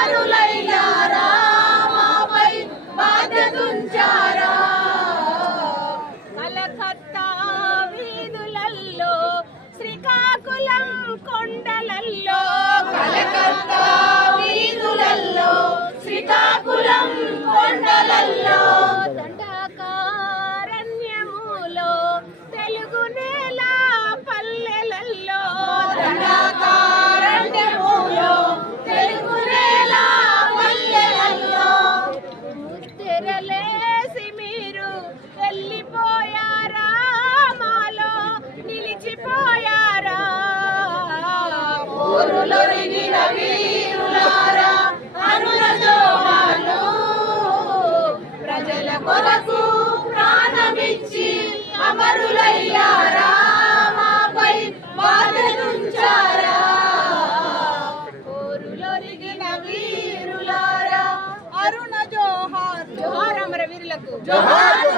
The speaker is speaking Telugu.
అమరులయ్యారా మాపై బాధ్యతుంచారా కలకత్తా వీధులల్లో శ్రీకాకుళం కొండలల్లో కలకత్తా వీధులల్లో శ్రీకాకుళం కొండలల్లో దండకారణ్యములో తెలుగు నేల పల్లెలల్లో దండకారణ్యములో తెలుగు నేల పల్లెలల్లో ముద్దెరలేసి మీరు వెళ్ళిపోయారా మాలో నిలిచిపోయారా ఊరులొరిగిన వీరులారా అనుల జోహార్లు ప్రజల కొరకు ప్రాణమిచ్చి అమరులయ్యారా మాపై బాధ్యతుంచారా ఊరులొరిగిన వీరులారా అరుణ జోహార్ జోహార్ అమరవీరులకు జోహార్.